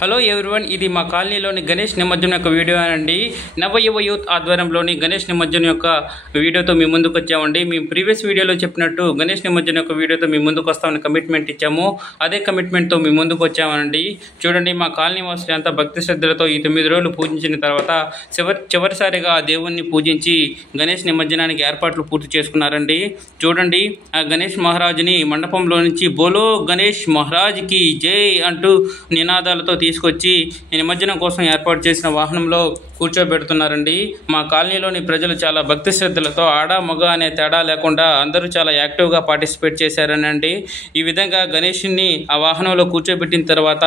Hello everyone, ఇది మా కాలనీలోని గణేష్ నిమజ్జనం యొక్క వీడియో అండి. నవయువ యూత్ ఆధ్వర్యంలోని గణేష్ నిమజ్జనం యొక్క వీడియోతో మీ ముందుకు వచ్చామండి. మేము ప్రీవియస్ వీడియోలో చెప్పినట్టు గణేష్ నిమజ్జనం యొక్క వీడియోతో మీ ముందుకు వస్తామని కమిట్మెంట్ ఇచ్చాము. అదే కమిట్మెంట్తో మీ ముందుకు వచ్చామండి. చూడండి, మా కాలనీ వాసులు అంతా భక్తి శ్రద్ధలతో ఈ 9 రోజులు పూజించిన తర్వాత చివరిసారిగా ఆ దేవుణ్ణి పూజించి గణేష్ నిమజ్జనానికి ఏర్పాట్లు పూర్తి చేసుకున్నారండి. చూడండి, ఆ గణేష్ మహారాజుని మండపంలో నుంచి బోలో గణేష్ మహారాజ్కి జై అంటూ నినాదాలతో తీసుకొచ్చి నిమజ్జనం కోసం ఏర్పాటు చేసిన వాహనంలో కూర్చోబెడుతున్నారండి. మా కాలనీలోని ప్రజలు చాలా భక్తి శ్రద్ధలతో ఆడ మగ అనే తేడా లేకుండా అందరూ చాలా యాక్టివ్గా పార్టిసిపేట్ చేశారనండి. ఈ విధంగా గణేషుని ఆ వాహనంలో కూర్చోబెట్టిన తర్వాత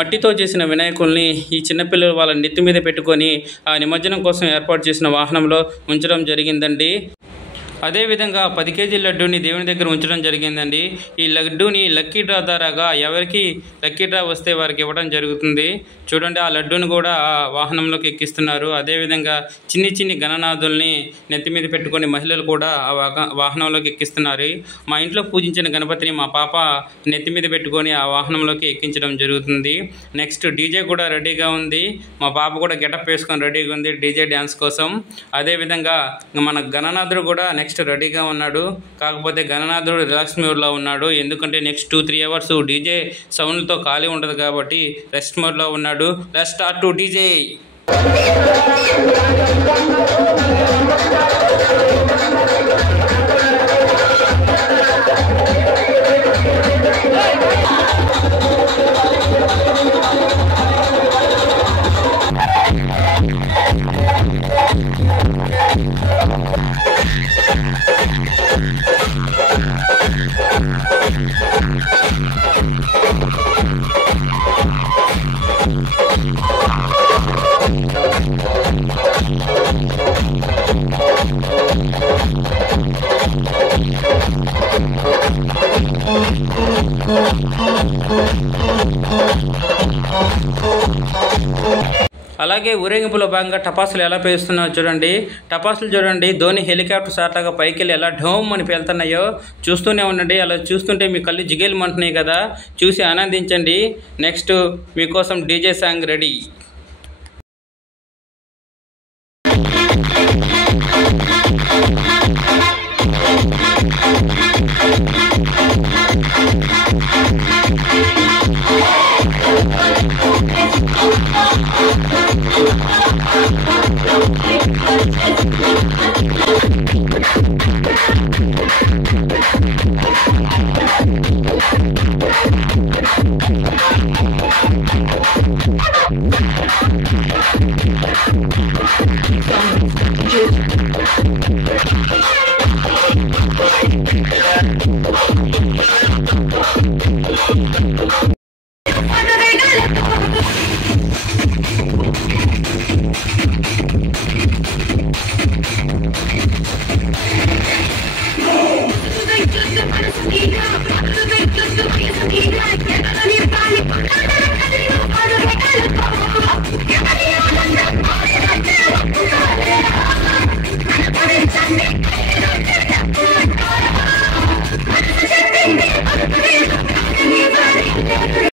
మట్టితో చేసిన వినాయకుల్ని ఈ చిన్నపిల్లలు వాళ్ళ నెత్తి మీద పెట్టుకొని ఆ నిమజ్జనం కోసం ఏర్పాటు చేసిన వాహనంలో ఉంచడం జరిగిందండి. అదేవిధంగా 10 కేజీల లడ్డూని దేవుని దగ్గర ఉంచడం జరిగిందండి. ఈ లడ్డూని లక్కీ డ్రా ద్వారాగా ఎవరికి లక్కీ డ్రా వస్తే వారికి ఇవ్వడం జరుగుతుంది. చూడండి, ఆ లడ్డూని కూడా ఆ వాహనంలోకి ఎక్కిస్తున్నారు. అదేవిధంగా చిన్ని గణనాథుల్ని నెత్తి మీద పెట్టుకొని మహిళలు కూడా ఆ వాహనంలోకి ఎక్కిస్తున్నారు. మా ఇంట్లో పూజించిన గణపతిని మా పాప నెత్తి మీద పెట్టుకొని ఆ వాహనంలోకి ఎక్కించడం జరుగుతుంది. నెక్స్ట్ డీజే కూడా రెడీగా ఉంది. మా పాప కూడా గెటప్ వేసుకొని రెడీగా ఉంది డీజే డ్యాన్స్ కోసం. అదేవిధంగా మన గణనాథుడు కూడా నెక్స్ట్ రెడీగా ఉన్నాడు. కాకపోతే గణనాథుడు రిలాక్స్ మోడ్లో ఉన్నాడు. ఎందుకంటే నెక్స్ట్ 2-3 అవర్స్ డీజే సౌండ్లతో ఖాళీ ఉండదు కాబట్టి రెస్ట్ మోడ్లో ఉన్నాడు. Let's start to DJ. అలాగే ఊరేగింపులో భాగంగా టపాసులు ఎలా పేలుస్తున్నాయో చూడండి. టపాసులు చూడండి, ధోని హెలికాప్టర్ సాట్లాగా పైకి వెళ్ళి ఎలా ఢోమ్ అని పేలుతున్నాయో చూస్తూనే ఉండండి. అలా చూస్తుంటే మీ కళ్ళు జిగేలుమంటున్నాయి కదా, చూసి ఆనందించండి. నెక్స్ట్ మీకోసం డీజే సాంగ్ రెడీ.